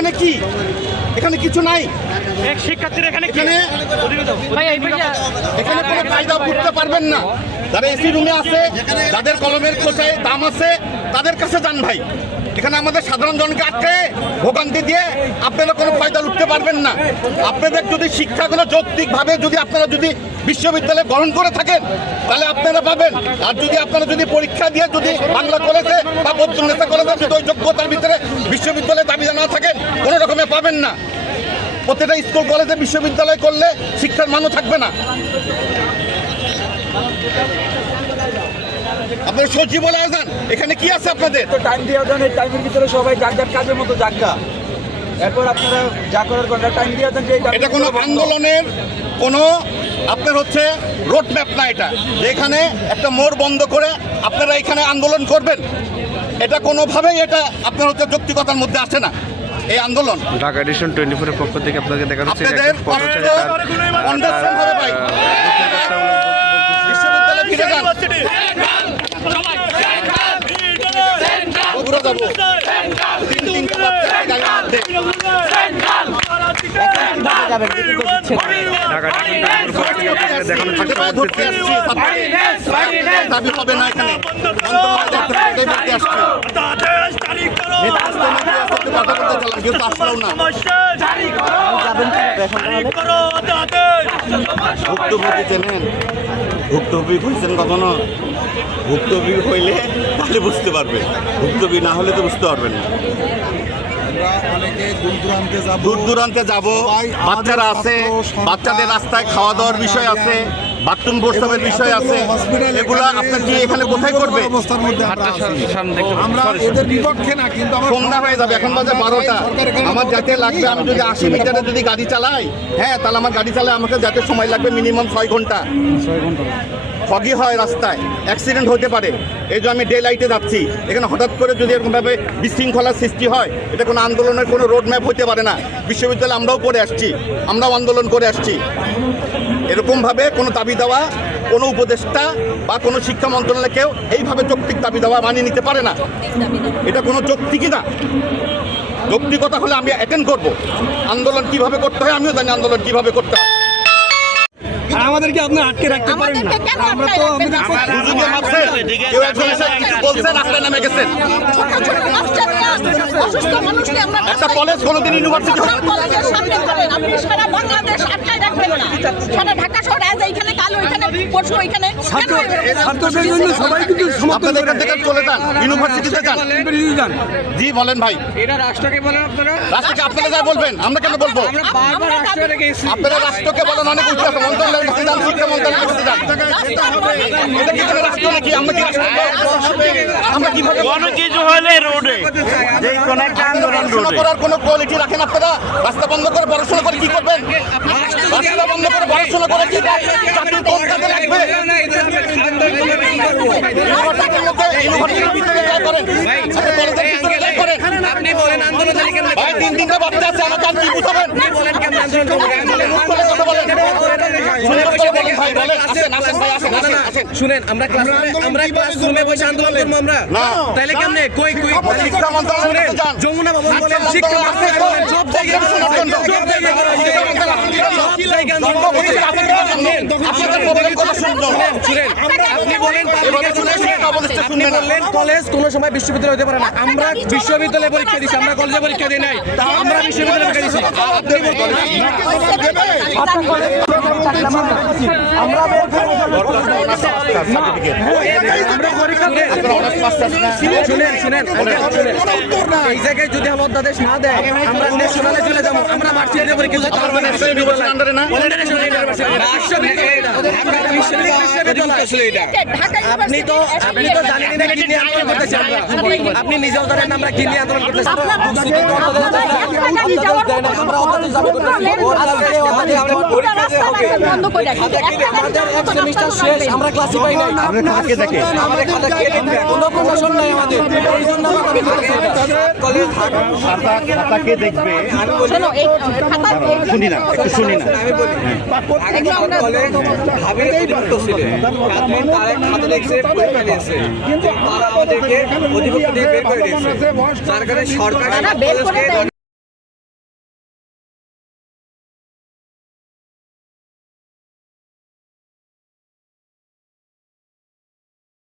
এখানে কি? এখানে কিছু নাই। শিক্ষার্থীরা এখানে কোনো কায়দা করতে পারবেন না। যারা এসি রুমে আছে, যাদের কলমের খোঁচায় দাম আছে, তাদের কাছে যান ভাই। এখানে আমাদের সাধারণ জনকে আটকে ভোগান্তি দিয়ে আপনারা কোনো ফায়দা উঠতে পারবেন না। আপনাদের যদি শিক্ষাগুলো যৌক্তিকভাবে যদি আপনারা যদি বিশ্ববিদ্যালয়ে গ্রহণ করে থাকেন তাহলে আপনারা পাবেন। আর যদি আপনারা যদি পরীক্ষা দিয়ে যদি বাংলা কলেজে বা বৌদ্ধনেতা কলেজে যদি ওই যোগ্যতার ভিতরে বিশ্ববিদ্যালয়ে দাবি না থাকেন, কোনো রকমে পাবেন না। প্রত্যেকটা স্কুল কলেজে বিশ্ববিদ্যালয় করলে শিক্ষার মানও থাকবে না। আপনার সচিব বলে যান, এখানে কি আছে আপনাদের? তো টাইম দিয়ে দেন, এই টাইমের ভিতরে সবাই যার যার কাজের মতো জায়গা, এরপর আপনারা যা করার করেন টাইম দিয়ে দেন। এটা কোনো আন্দোলনের কোনো আপনার হচ্ছে রোড ম্যাপ না। এটা যেখানে একটা মোড় বন্ধ করে আপনারা এখানে আন্দোলন করবেন, এটা কোনোভাবেই এটা আপনার হচ্ছে যৌক্তিকতার মধ্যে আসে না। এই আন্দোলন ঢাকা এডিশন 24 পক্ষ থেকে আপনাকে দেখা যাচ্ছে আপনাদের কন্ডাকশন হবে ভাই। বিশ্ববিদ্যালয়ে ফিরে যান। বগুড়া যাবো। দাবি হবে না এখানে। কিন্তু আসলেও না। ভুক্তভোগী চেনেন? ভুক্তভোগী হয়েছেন কখনো? ভুক্তভোগী হইলে তাহলে বুঝতে পারবে, ভুক্তভোগী না হলে তো বুঝতে পারবেন না। দূর দূরান্তে যাব, বাচ্চারা আছে, বাচ্চাদের রাস্তায় খাওয়া দাওয়ার বিষয় আছে, বাথরুম প্রস্তাবের বিষয় আছে। এগুলো আপনার কি এখানে কোথায় করবে? সন্ধ্যা হয়ে যাবে, এখন বাজে 12টা। আমার যাতে লাগবে, আমি যদি 80 মিটারে যদি গাড়ি চালাই, হ্যাঁ, তাহলে আমার গাড়ি চালায় আমাকে যাতে সময় লাগবে মিনিমাম 6 ঘন্টা। ফগি হয় রাস্তায়, অ্যাক্সিডেন্ট হতে পারে। এই যে আমি ডে লাইটে যাচ্ছি, এখানে হঠাৎ করে যদি এরকমভাবে বিশৃঙ্খলার সৃষ্টি হয়, এটা কোনো আন্দোলনের কোনো রোড ম্যাপ হতে পারে না। বিশ্ববিদ্যালয়ে আমরাও করে আসছি, আমরাও আন্দোলন করে আসছি। এরকমভাবে কোনো দাবি দেওয়া কোনো উপদেষ্টা বা কোনো শিক্ষা মন্ত্রণালয়কেও এইভাবে যৌক্তিক দাবি দেওয়া মানিয়ে নিতে পারে না। এটা কোনো যৌক্তিকই না। যৌক্তিকতা হলে আমি অ্যাটেন্ড করব। আন্দোলন কিভাবে করতে হয় আমিও জানি, আন্দোলন কিভাবে করতে হয়। আমাদেরকে আপনি আটকে রাখতে পারেন না। আমরা তো কেউ একজন এসে কিছু বলছেন, রাস্তায় নেমে গেছেন। একটা কলেজ কোনোদিন ইউনিভার্সিটি কলেজের সামনে করেন, আপনি সারা বাংলাদেশ আটকায় রাখবেন না। সারা ঢাকা শহর আজ এইখানে, কাল ওইখানে, পরশু ওইখানে। ছাত্রদের জন্য সবাই কিন্তু আপনাদের এখান থেকে চলে যান, ইউনিভার্সিটিতে যান। জি বলেন ভাই। এটা রাষ্ট্রকে বলেন আপনারা? রাষ্ট্রকে আপনারা যা বলবেন, আমরা কেন বলবো? বারবার রাষ্ট্রে গেছি। আপনারা রাষ্ট্রকে বলেন, অনেক উচ্চ আছে, মন্ত্রণালয়ের কাছে যান, শিক্ষা মন্ত্রণালয়ের কাছে যান। এটা কি কোনো রাষ্ট্র নাকি? আমরা কি রাষ্ট্র? আমরা কিভাবে কোনো কিছু হলে রোডে, যে কোনো একটা আন্দোলন রোডে করার কোনো কোয়ালিটি রাখেন আপনারা? রাস্তা বন্ধ করে পড়াশোনা করে কি করবেন? রাস্তা বন্ধ করে পড়াশোনা করে কি চাকরি কোন কাজে লাগবে? ইউনিভার্সিটির ভিতরে যা করেন, কলেজের ভিতরে যা করেন। আপনি বলেন আন্দোলন কেন? ভাই 3 দিনটা বাচ্চা আছে, আমাকে আর কি বুঝাবেন? বলেন কেন আন্দোলন কথা বলেন। ভাই বলেন, আসেন আসেন ভাই, আসেন আসেন আসেন। শুনেন, আমরা ক্লাসরুমে বসে আন্দোলন করবো আমরা। না তাইলে কেমনে? কই শিক্ষা মন্ত্রণালয়ে যান। যমুনা ভবন বলেন, শিক্ষা মন্ত্রণালয় বলেন, সব জায়গায় কলেজ কোন সময় বিশ্ববিদ্যালয় হতে পারে না। আমরা বিশ্ববিদ্যালয়ে পরীক্ষা দিচ্ছি, আমরা কলেজে পরীক্ষা দিই নাই। আমরা বিশ্ববিদ্যালয়ে পরীক্ষা দিচ্ছি। এই জায়গায় যদি অধ্যাদেশ না দেয়, আমরা ন্যাশনালে চলে যাবো, আমরা ভার্সিটিতে পরীক্ষা দিতে পারবো না। আপনি তো জানেন না কি নিয়ে আন্দোলন করতেছি আমরা। আপনি নিজেও জানেন আমরা কি নিয়ে আন্দোলন করতেছি। আমরা ক্লাসিফাই নাই, আমাদের খাতা কে দেখবে? কোনো প্রশাসন নাই আমাদের। এই জন্য খাতাকে দেখবে। শুনি না, একটু শুনি না। সরকারের